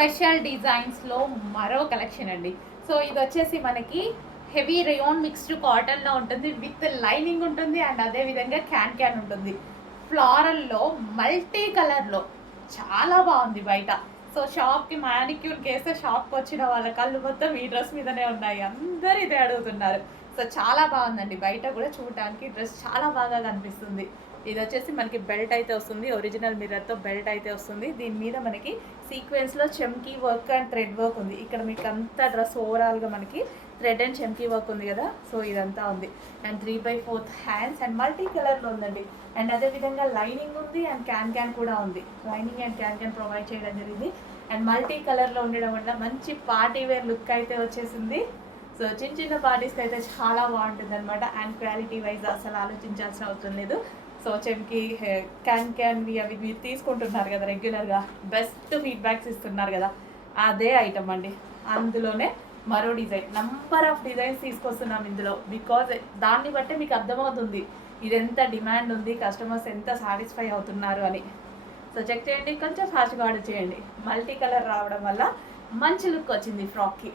Special డిజైన్స్లో మరో collection అండి. So ఇది వచ్చేసి మనకి హెవీ రేయాన్ మిక్స్డ్ కాటన్లో ఉంటుంది, విత్ లైనింగ్ ఉంటుంది అండ్ అదే విధంగా క్యాన్ క్యాన్ ఉంటుంది. ఫ్లారల్లో మల్టీ కలర్లో చాలా బాగుంది బయట. సో షాప్కి మ్యానిక్యూర్ కేస్తే షాప్కి వచ్చిన వాళ్ళ కళ్ళు మొత్తం ఈ డ్రెస్ మీదనే ఉన్నాయి, అందరూ ఇదే అడుగుతున్నారు. సో చాలా బాగుందండి, బయట కూడా చూడటానికి డ్రెస్ చాలా బాగా కనిపిస్తుంది. ఇది వచ్చేసి మనకి బెల్ట్ అయితే వస్తుంది, ఒరిజినల్ మిర్రర్తో బెల్ట్ అయితే వస్తుంది. దీని మీద మనకి సీక్వెన్స్లో చెమ్కీ వర్క్ అండ్ థ్రెడ్ వర్క్ ఉంది. ఇక్కడ మీకు అంతా డ్రెస్ ఓవరాల్గా మనకి థ్రెడ్ అండ్ చెమ్కీ వర్క్ ఉంది కదా, సో ఇదంతా ఉంది. అండ్ 3/4 హ్యాండ్స్ అండ్ మల్టీ కలర్లో ఉందండి. అండ్ అదేవిధంగా లైనింగ్ ఉంది అండ్ క్యాన్ క్యాన్ కూడా ఉంది. Lining and can can provide చేయడం జరిగింది. అండ్ మల్టీ కలర్లో ఉండడం వల్ల మంచి పార్టీ వేర్ లుక్ అయితే వచ్చేసింది. సో చిన్న చిన్న పార్టీస్కి అయితే చాలా బాగుంటుంది అనమాట. అండ్ క్వాలిటీ వైజ్ అసలు ఆలోచించాల్సిన అవసరం లేదు. సో చెమ్కి క్యాన్ క్యాన్వి అవి మీరు తీసుకుంటున్నారు కదా రెగ్యులర్గా, బెస్ట్ ఫీడ్బ్యాక్స్ ఇస్తున్నారు కదా, అదే ఐటమ్ అండి. అందులోనే మరో డిజైన్, నంబర్ ఆఫ్ డిజైన్స్ తీసుకొస్తున్నాం ఇందులో. బికాజ్ దాన్ని బట్టే మీకు అర్థమవుతుంది ఇది ఎంత డిమాండ్ ఉంది, కస్టమర్స్ ఎంత సాటిస్ఫై అవుతున్నారు అని. సో చెక్ చేయండి, కొంచెం ఫాస్ట్గా ఆర్డర్ చేయండి. మల్టీ కలర్ రావడం వల్ల మంచి లుక్ వచ్చింది ఫ్రాక్కి.